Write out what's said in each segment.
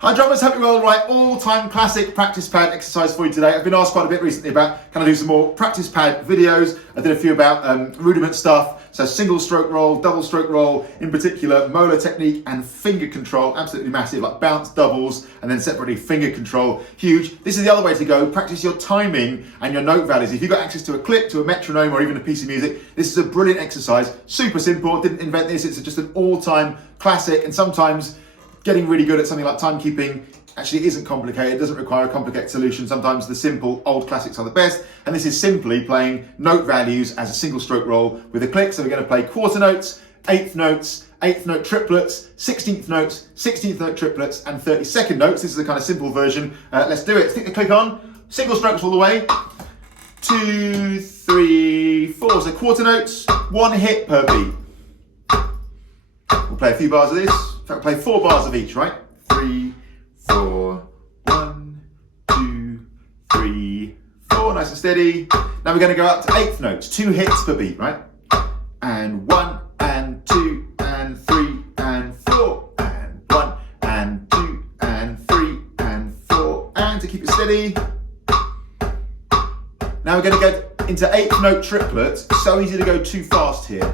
Hi drummers, hope you're well. Right, all-time classic practice pad exercise for you today. I've been asked quite a bit recently about can I do some more practice pad videos. I did a few about rudiment stuff, so single stroke roll, double stroke roll, in particular molar technique and finger control, absolutely massive, like bounce doubles and then separately finger control, huge. This is the other way to go, practice your timing and your note values. If you've got access to a click, to a metronome or even a piece of music, this is a brilliant exercise, super simple, didn't invent this, it's just an all-time classic, and sometimes getting really good at something like timekeeping actually isn't complicated, it doesn't require a complicated solution. Sometimes the simple old classics are the best, and this is simply playing note values as a single stroke roll with a click. So we're going to play quarter notes, eighth notes, eighth note triplets, 16th notes, 16th note triplets, and 32nd notes. This is the kind of simple version. Let's do it. Stick the click on, single strokes all the way. 2, 3, 4. So quarter notes, one hit per beat. We'll play a few bars of this. In fact, we'll play 4 bars of each, right? 3, 4, 1, 2, 3, 4. Nice and steady. Now we're going to go up to eighth notes, 2 hits per beat, right? And 1, and 2, and 3, and 4, and 1, and 2, and 3, and 4, and to keep it steady. Now we're going to go into eighth note triplets. So easy to go too fast here.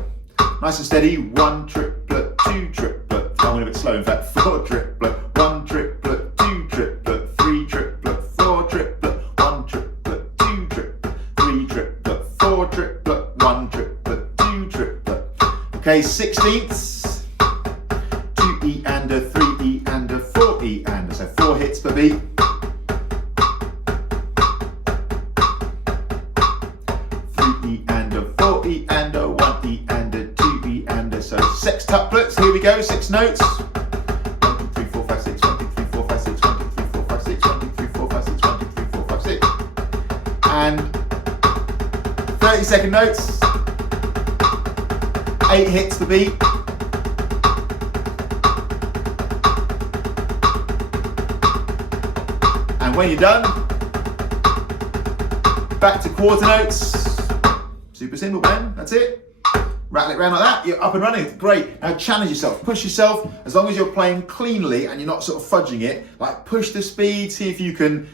Nice and steady. 1 triplet, 2 triplet. I'm going a bit slow, in fact. 4 triplet, 1 triplet, 2 triplet, 3 triplet, 4 triplet, 1 triplet, 2 triplet, 3 triplet, 4 triplet, 1 triplet, 2 triplet. Okay, 16ths. 2E and a 3E and a 4E and a. So 4 hits per beat. 3E and a 4E and a 1E and a 2E and a. So sextuplets, here we go, 6 notes. 1, 2, 3, 4, 5, 6, 1, 2, 3, 4, 5, 6, 1, 2, 3, 4, 5, 6, 1, 2, 3, 4, 5, 6, 1, 2, 3, 4, 5, 6. And 30-second notes. 8 hits the beat. And when you're done, back to quarter notes. Super simple, man. That's it. Rattle it around like that, you're up and running. Great. Now challenge yourself, push yourself. As long as you're playing cleanly and you're not sort of fudging it, like push the speed, see if you can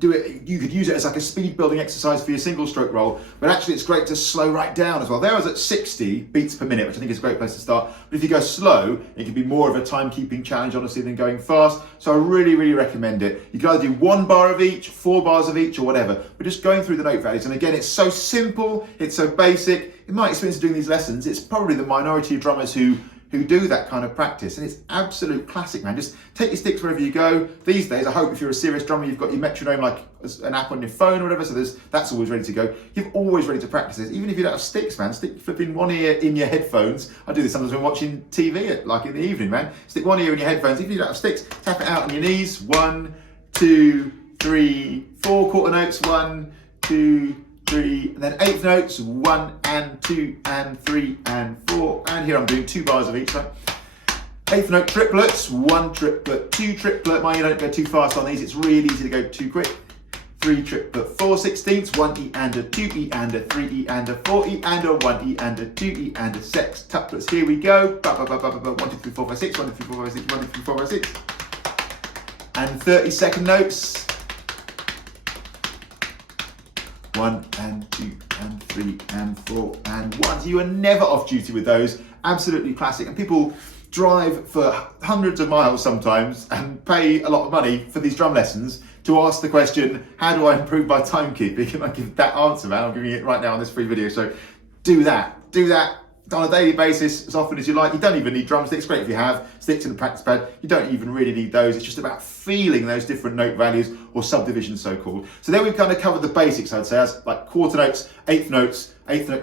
do it. You could use it as like a speed building exercise for your single stroke roll, but actually it's great to slow right down as well. There I was at 60 beats per minute, which I think is a great place to start. But if you go slow, it can be more of a timekeeping challenge, honestly, than going fast. So I really, really recommend it. You can either do 1 bar of each, 4 bars of each, or whatever. But just going through the note values. And again, it's so simple, it's so basic. In my experience of doing these lessons, it's probably the minority of drummers who do that kind of practice, and it's absolute classic, man. Just take your sticks wherever you go. These days, I hope if you're a serious drummer, you've got your metronome like an app on your phone or whatever, so that's always ready to go. You're always ready to practice this, even if you don't have sticks, man. Stick flipping one ear in your headphones. I do this sometimes when I'm watching TV, like in the evening, man. Stick one ear in your headphones. Even if you don't have sticks, tap it out on your knees. 1, 2, 3, 4 quarter notes. 1, 2, 3, and then eighth notes, 1 and 2 and 3 and 4, and here I'm doing 2 bars of each, right? Eighth note triplets, 1 triplet, 2 triplet. Mind you don't go too fast on these, it's really easy to go too quick. 3 triplet, 4 16ths, 1E and a 2E and a 3E and a 4E and a 1E and a 2E and a sextuplets. Here we go. 1, 2, 3, 4, 5, 6, 1, 2, 3, 4, 5, 6, 1, 2, 3, 4, 5, 6. And 30-second notes. 1 and 2 and 3 and 4 and 1. So you are never off duty with those. Absolutely classic. And people drive for hundreds of miles sometimes and pay a lot of money for these drum lessons to ask the question, how do I improve my timekeeping? And I give that answer, man. I'm giving it right now on this free video. So do that on a daily basis as often as you like. You don't even need drumsticks. Great if you have. Stick to the practice pad. You don't even really need those. It's just about feeling those different note values, or subdivisions so called. So then we've kind of covered the basics, I'd say, as like quarter notes, eighth note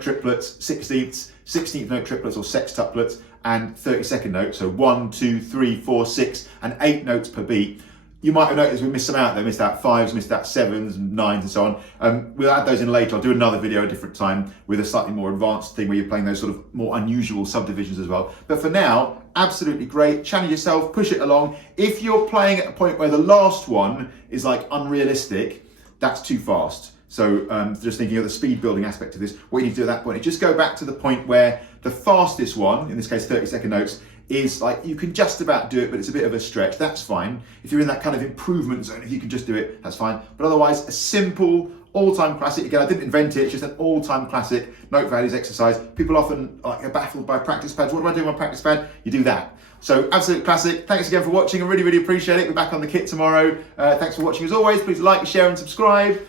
triplets, 16ths, 16th note triplets or sextuplets, and 32nd notes. So 1, 2, 3, 4, 6, and 8 notes per beat. You might have noticed we missed some out there, missed out 5s, missed out 7s, 9s and so on. We'll add those in later. I'll do another video at a different time with a slightly more advanced thing where you're playing those sort of more unusual subdivisions as well. But for now, absolutely great. Challenge yourself, push it along. If you're playing at a point where the last one is like unrealistic, that's too fast. So just thinking of the speed building aspect of this, what you need to do at that point is just go back to the point where the fastest one, in this case 30-second notes, is like, you can just about do it, but it's a bit of a stretch. That's fine. If you're in that kind of improvement zone, if you can just do it, that's fine. But otherwise, a simple all-time classic. Again, I didn't invent it, it's just an all-time classic note values exercise. People often are baffled by practice pads. What do I do on my practice pad? You do that. So absolute classic. Thanks again for watching. I really, really appreciate it. We're back on the kit tomorrow. Thanks for watching as always. Please like, share and subscribe.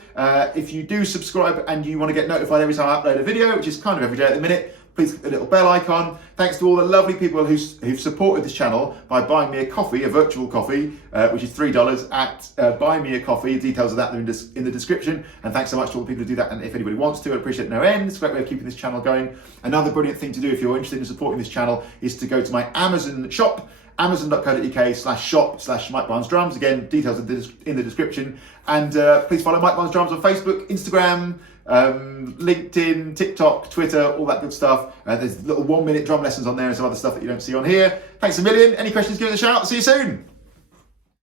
If you do subscribe and you want to get notified every time I upload a video, which is kind of every day at the minute, please click the little bell icon. Thanks to all the lovely people who've supported this channel by buying me a coffee, a virtual coffee, which is $3 at Buy Me a Coffee. Details of that are in the description. And thanks so much to all the people who do that. And if anybody wants to, I'd appreciate it no end. It's a great way of keeping this channel going. Another brilliant thing to do if you're interested in supporting this channel is to go to my Amazon shop, amazon.co.uk/shop/Mike Barnes Drums. Again, details in the description. And please follow Mike Barnes Drums on Facebook, Instagram, LinkedIn, TikTok, Twitter, all that good stuff. There's little 1-minute drum lessons on there and some other stuff that you don't see on here. Thanks a million. Any questions, give us a shout. See you soon.